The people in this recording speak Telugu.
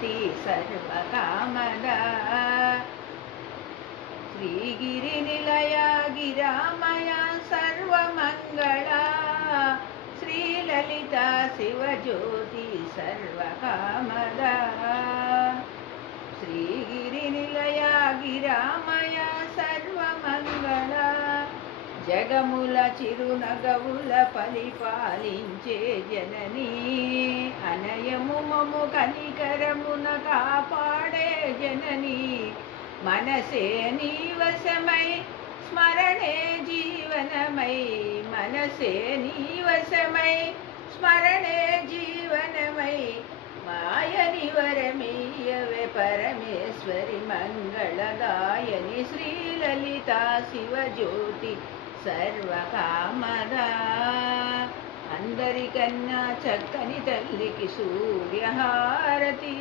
శివజ్యోతి సర్వకామదా శ్రీగిరి నిలయ గిరామయ సర్వమంగళా శ్రీలలిత శివజ్యోతి సర్వకామదా శ్రీగిరి నిలయ గిరామయ సర్వమంగళా జగముల చిరునగవుల పరిపాలించే జననీ అనయము మము కనికరమున కాపాడే జననీ మనసే నీవశమై స్మరణే జీవనమై మనసే నీవశమై స్మరణే జీవనమై మాయని వరమీయవే పరమేశ్వరి మంగళదాయని శ్రీలలిత శివజ్యోతి సర్వకామదా అందరికన్నా చక్కని తల్లికి సూర్యహారతి.